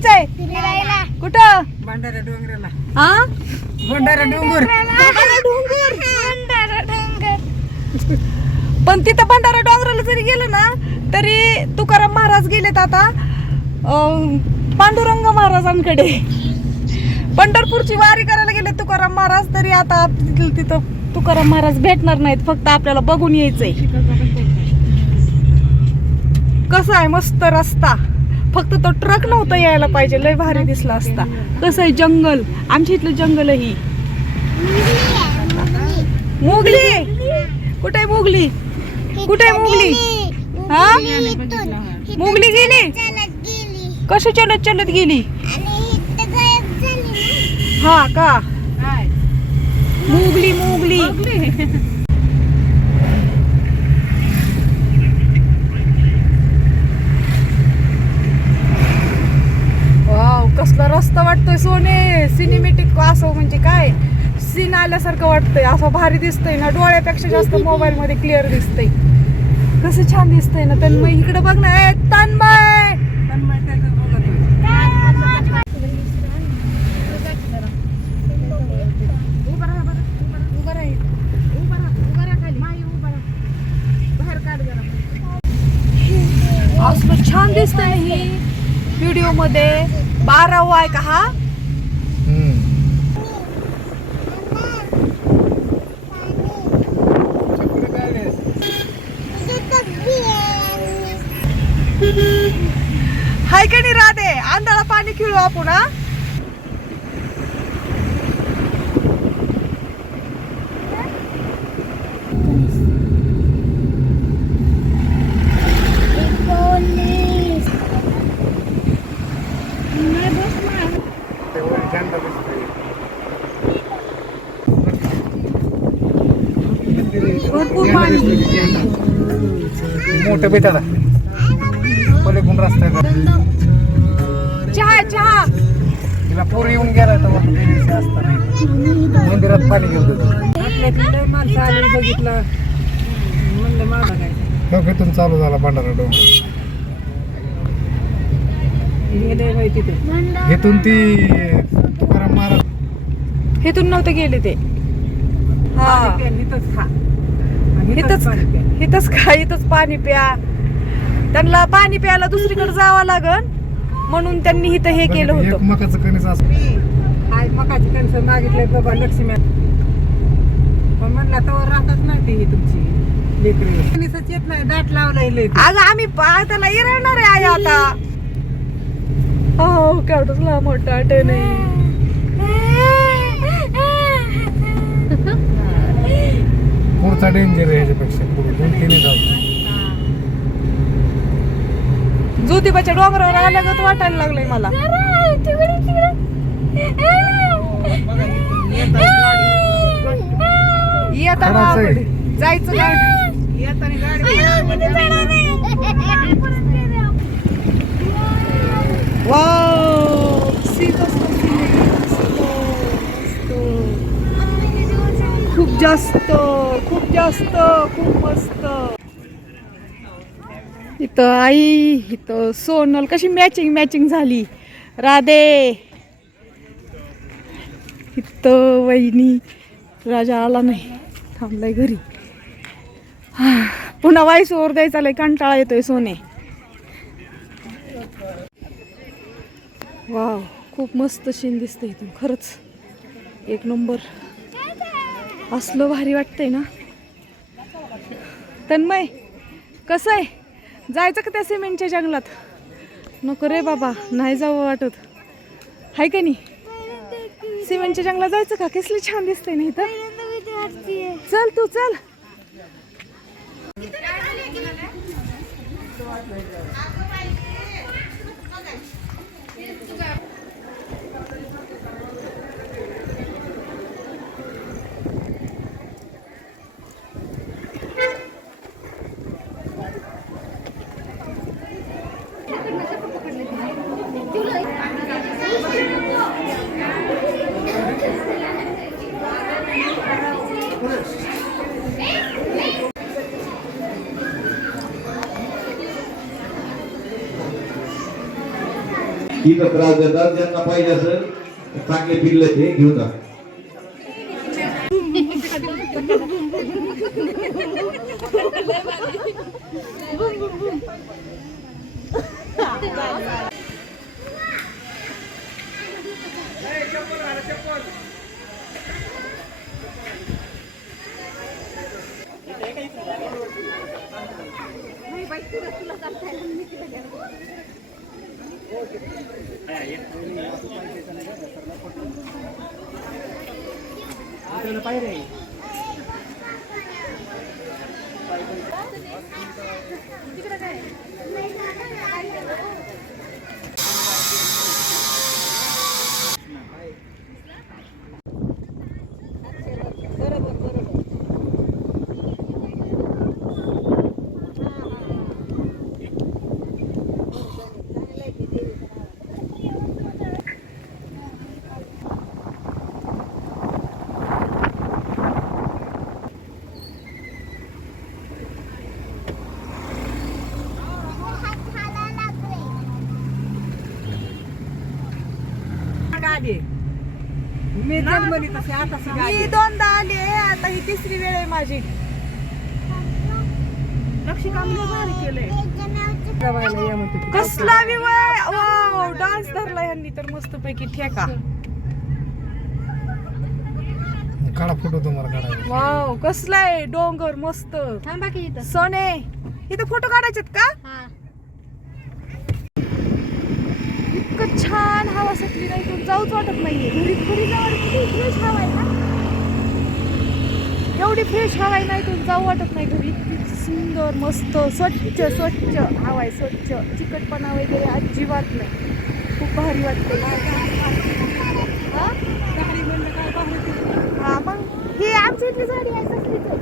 जायचंय? कुठं? भंडारा डोंगराला. हा भंडारा डोंगर. पण तिथं भंडारा डोंगराला जरी गेलं ना तरी तुकाराम महाराज गेलेत आता पांडुरंग महाराजांकडे. पंढरपूरची वारी करायला गेले तुकाराम महाराज, तरी आता तिथं तुकाराम महाराज भेटणार नाहीत, फक्त आपल्याला बघून यायचंय. कसं आहे मस्त रस्ता, फक्त तो ट्रक नव्हता यायला पाहिजे, लय भारी दिसला असता. कसं आहे जंगल, आमच्या इथलं जंगल ही. मुगली कुठे आहे? मुगली कुठे आहे? मुगली हा मुगली गेली. कशी चलत चलत गेली? हा का? मुगली मुगली. वाव, कसला रस्ता वाटतोय सोने. सिनेमॅटिक असं म्हणजे काय सीन आल्यासारखं वाटतंय. असं भारी दिसतंय ना, डोळ्यापेक्षा जास्त मोबाईल मध्ये क्लिअर दिसतंय. कसं छान दिसतंय ना. तन्मय इकडे बघ ना. तन्मय असलं छान दिसतंय ही व्हिडिओ मध्ये. 12वा आहे का हा? हाय का नाही राधे? अंधाळा पाणी खेळू आपण. हा भरपूर पाणी. मोठं बेटाला पलीकडून रस्ता आहे. चहा चहा तिला पूर येऊन गेला तर असताना मंदिरात पाणी घेऊन माणसं आली बघितलं म्हणलं मला काय इथून चालू झाला भंडारा डोंगर. इथून ती तुकाराम महाराज इथून नव्हते गेले ते. हा इथंच पाणी प्या. त्यांना पाणी प्यायला दुसरीकडे जावं लागल म्हणून त्यांनी इथं हे केलं होतं. मकाचं कणीस असं मकाची कणीस मागितलंय बाबा लक्ष्मी, पण म्हणला तर राहतच नाही ती तुमची लेकरी. कणीसच येत नाही, दाट लावलंय. अगं आम्ही त्याला इरणार आहे आता. हो केवढंच मोठा आटे नाही. पुढचा डेंजर आहे ह्याच्यापेक्षा. पुढे 2-3 जाऊ. ज्योतिबाच्या डोंगरावर आल्यागत वाटायला लागलंय मला. येताना जायचं गाडी. वाव, खूप जास्त खूप मस्त. इथं आई, इथं सोनल कशी मॅचिंग झाली. राधे इथं वहिनी. राजा आला नाही, थांबलाय घरी. पुन्हा वाईस ओर द्यायचा लय कंटाळा येतोय सोने. वाव, खूप मस्त सीन दिसतंय इथून. खरंच एक नंबर. असलं भारी वाटतंय ना. तन्मय कसं आहे? जायचं का त्या सिमेंटच्या जंगलात? नको रे बाबा, नाही जावं वाटत. हाय का नाही? सिमेंटच्या जंगलात जायचं का? कसली छान दिसतंय ना इथं. चल तू चल. इथं त्रास देतात. ज्यांना पाहिजे असेल चांगले पिल्ले ते घेऊन जा. मी जन्मली तशी आता मी दोनदा आले, आता ही तिसरी वेळ आहे माझी. कसला वाव डान्स धरला यांनी तर मस्त पैकी ठेका. काढा फोटो तुम्हाला काढायला. वाव कसला आहे डोंगर मस्त. सोने इथं फोटो काढायचेत का? इतकं छान हवा सुटली नाही तर जाऊच वाटत नाहीये. घरी घरी फ्रेश हवा आहे ना, एवढी फ्रेश हवा आहे नाही तर जाऊ वाटत नाही घरी. इतकी सुंदर मस्त स्वच्छ स्वच्छ हवा आहे, स्वच्छ. चिकटपणा वगैरे अजिबात नाही. खूप भारी वाटते. हा मग ही आमची इथली झाडी आहे कसलीच आहे.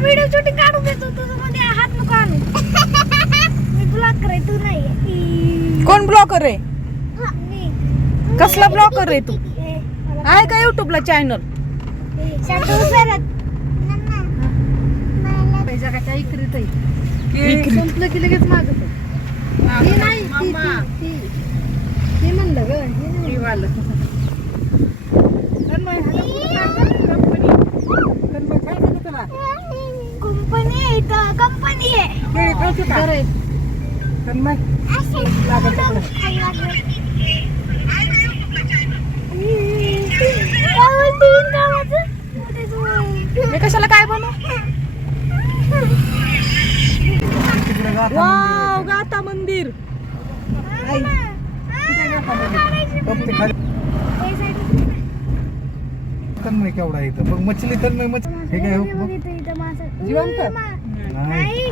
व्हिडिओ शूटिंग काढून देतो तुझं मध्ये हात नको आणू. मी ब्लॉकर आहे, तू नाही. कोण ब्लॉकर आहे? कसला ब्लॉकर आहे तू? आहे का युट्यूबला चॅनल? जगाच्या इकरीत आहे. संपलं की लगेच मागत नाही. ते म्हणलं ग कंपनी आहे. मी कशाला काय बनू? वाव गाता मंदिर. तन्मय केवढा आहे इथं. मग मछली तन्मय हे काय जिवंत नाही.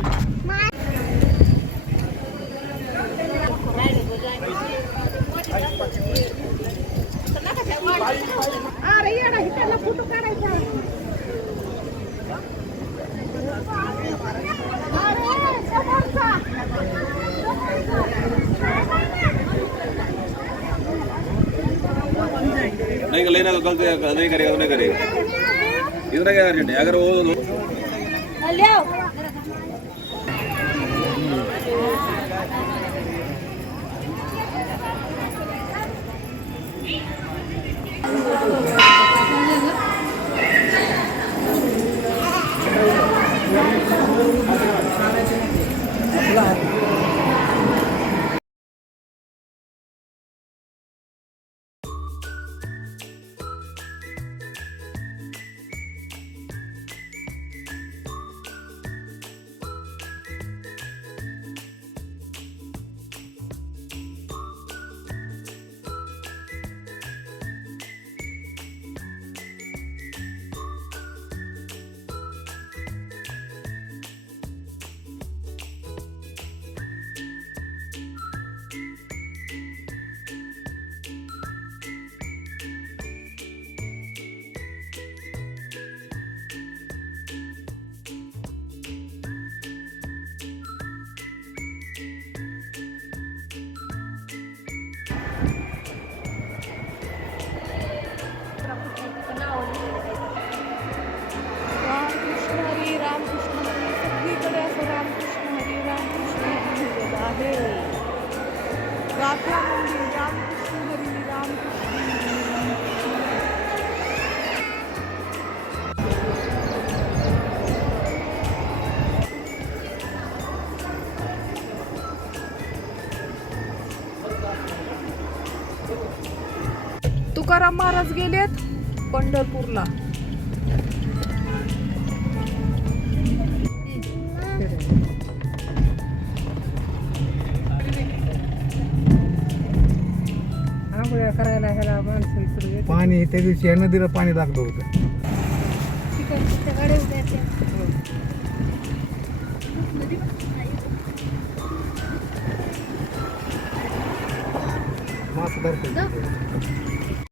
अरे येडा त्याला फोटो काढायचा. नहीं लेना तो कल से नहीं करेगा तो नहीं करेगा. इतना क्या अर्जेंट है? अगर वो तुकाराम महाराज गेलेत पंढरपूरला. आंघोळ्या करायला ह्याला माणसं इकडे येतात. पाणी त्या दिवशी या नदीला पाणी लागलं होतं. तिकडच्या गाड्या उभ्या आहेत त्या. मासे धरतात.